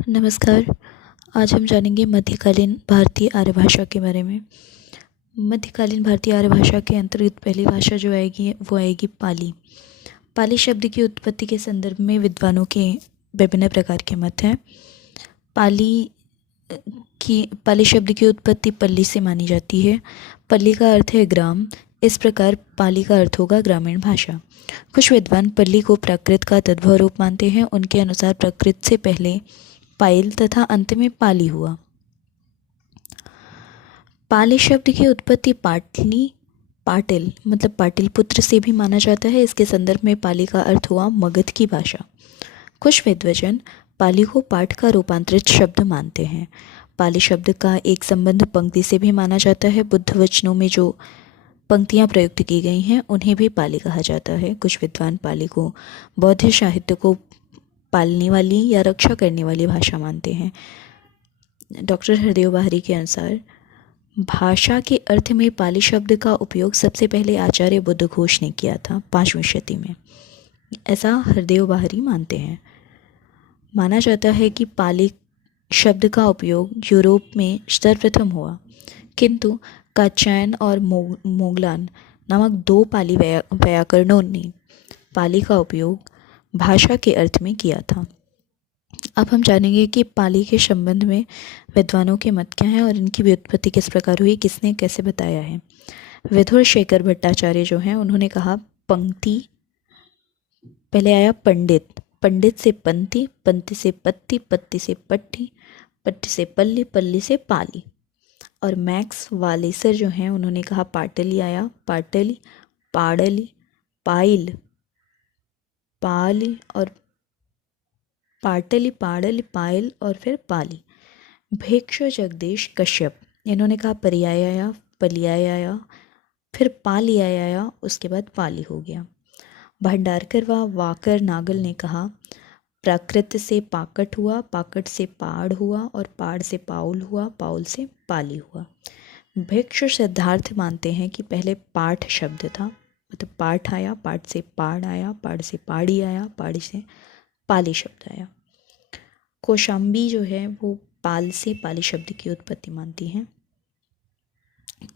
नमस्कार। आज हम जानेंगे मध्यकालीन भारतीय आर्य भाषा के बारे में। मध्यकालीन भारतीय आर्य भाषा के अंतर्गत पहली भाषा जो आएगी वो आएगी पाली। पाली शब्द की उत्पत्ति के संदर्भ में विद्वानों के विभिन्न प्रकार के मत हैं। पाली शब्द की उत्पत्ति पल्ली से मानी जाती है। पल्ली का अर्थ है ग्राम, इस प्रकार पाली का अर्थ होगा ग्रामीण भाषा। कुछ विद्वान पल्ली को प्राकृत का तद्भव रूप मानते हैं। उनके अनुसार प्राकृत से पहले पाइल तथा अंत में पाली हुआ। पाली शब्द की उत्पत्ति पाटिल मतलब पाटिलपुत्र से भी माना जाता है। इसके संदर्भ में पाली का अर्थ हुआ मगध की भाषा। कुछ विद्वजन पाली को पाठ का रूपांतरित शब्द मानते हैं। पाली शब्द का एक संबंध पंक्ति से भी माना जाता है। बुद्ध वचनों में जो पंक्तियां प्रयुक्त की गई हैं उन्हें भी पाली कहा जाता है। कुछ विद्वान पाली को बौद्ध साहित्य को पालने वाली या रक्षा करने वाली भाषा मानते हैं। डॉक्टर हरदेव बाहरी के अनुसार भाषा के अर्थ में पाली शब्द का उपयोग सबसे पहले आचार्य बुद्धघोष ने किया था 5वीं शती में, ऐसा हरदेव बाहरी मानते हैं। माना जाता है कि पाली शब्द का उपयोग यूरोप में सर्वप्रथम हुआ, किंतु कात्यायन और मोगलान नामक 2 पाली व्याकरणों ने पाली का उपयोग भाषा के अर्थ में किया था। अब हम जानेंगे कि पाली के संबंध में विद्वानों के मत क्या हैं और इनकी व्युत्पत्ति किस प्रकार हुई, किसने कैसे बताया है। विधुर शेखर भट्टाचार्य जो हैं उन्होंने कहा पंक्ति पहले आया पंडित, पंडित से पंक्ति, पंक्ति से पत्ती, पत्ती से पट्टी, पट्टी से पल्ली, पल्ली से पाली। और मैक्स वालेसर जो हैं उन्होंने कहा पाटली आया, पाटली, पाड़ली, पाइल, पाली और पाटली, पाड़ली, पायल और फिर पाली। भिक्षु जगदीश कश्यप इन्होंने कहा पर्याय आया, पलियाय आया, फिर पाली आया, उसके बाद पाली हो गया। भंडारकर व वाकर नागल ने कहा प्राकृत से पाकट हुआ, पाकट से पाड़ हुआ और पाड़ से पाउल हुआ, पाउल से पाली हुआ। भिक्षु सिद्धार्थ मानते हैं कि पहले पाठ शब्द था, मतलब पाठ आया, पाठ से पाड़ आया, पाड़ से पाड़ी आया, पाड़ी से पाली शब्द आया। कौशाम्बी जो है वो पाल से पाली शब्द की उत्पत्ति मानती हैं।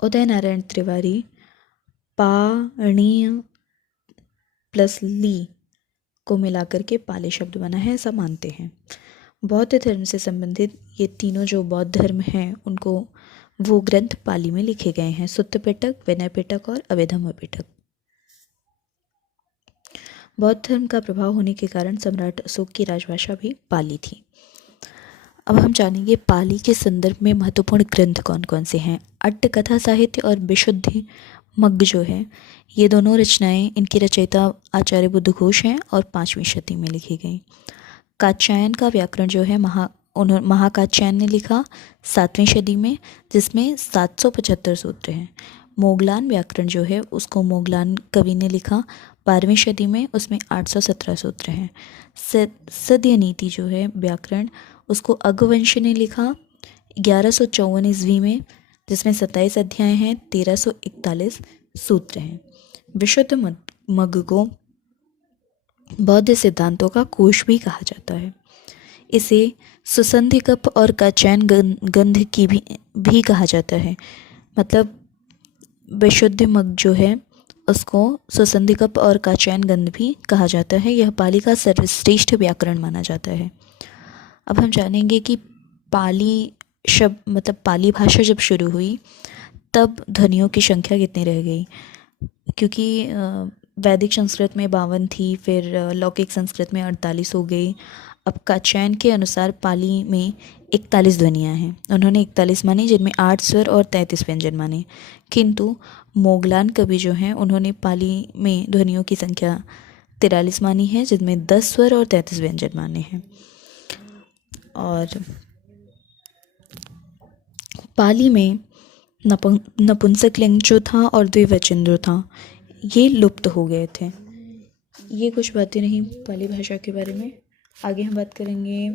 उदय नारायण तिवारी पाणीय प्लस ली को मिलाकर के पाली शब्द बना है ऐसा मानते हैं। बौद्ध धर्म से संबंधित ये तीनों जो बौद्ध धर्म हैं उनको वो ग्रंथ पाली में लिखे गए हैं, सुत्त पिटक, विनय पिटक और अभिधम्म पिटक। बौद्ध धर्म का प्रभाव होने के कारण सम्राट अशोक की राजभाषा भी पाली थी। अब हम जानेंगे पाली के संदर्भ में महत्वपूर्ण ग्रंथ कौन कौन से हैं। अट्टकथा साहित्य और विशुद्धि मग्ग जो है ये दोनों रचनाएं, इनकी रचयिता आचार्य बुद्धघोष हैं और 5वीं शती में लिखी गई। कात्यायन का व्याकरण जो है महाकात्यायन ने लिखा 7वीं शती में, जिसमें 775 सूत्र हैं। मोगलान व्याकरण जो है उसको मोगलान कवि ने लिखा 12वीं शती में, उसमें 817 सूत्र हैं। सद्य नीति जो है व्याकरण उसको अघवंश ने लिखा 1154 ईस्वी में, जिसमें 27 अध्याय हैं, 1341 सूत्र हैं। विशुद्ध मग्ग को बौद्ध सिद्धांतों का कोश भी कहा जाता है। इसे सुसंधि कप और कात्यायन गंध की भी कहा जाता है। मतलब विशुद्ध मग्ग जो है उसको सुसंधि कप और कात्यायन गंध भी कहा जाता है। यह पाली का सर्वश्रेष्ठ व्याकरण माना जाता है। अब हम जानेंगे कि पाली शब्द मतलब पाली भाषा जब शुरू हुई तब ध्वनियों की संख्या कितनी रह गई, क्योंकि वैदिक संस्कृत में 52 थी, फिर लौकिक संस्कृत में 48 हो गई। अब कात्यायन के अनुसार पाली में 41 ध्वनियाँ हैं, उन्होंने 41 मानी, जिनमें 8 स्वर और 33 व्यंजन माने। किंतु मोगलान कवि जो हैं उन्होंने पाली में ध्वनियों की संख्या 43 मानी है, जिनमें 10 स्वर और 33 व्यंजन माने हैं। और पाली में नपुंसकलिंग जो था और द्विवचन जो था ये लुप्त हो गए थे। ये कुछ बातें रहीं पाली भाषा के बारे में। आगे हम बात करेंगे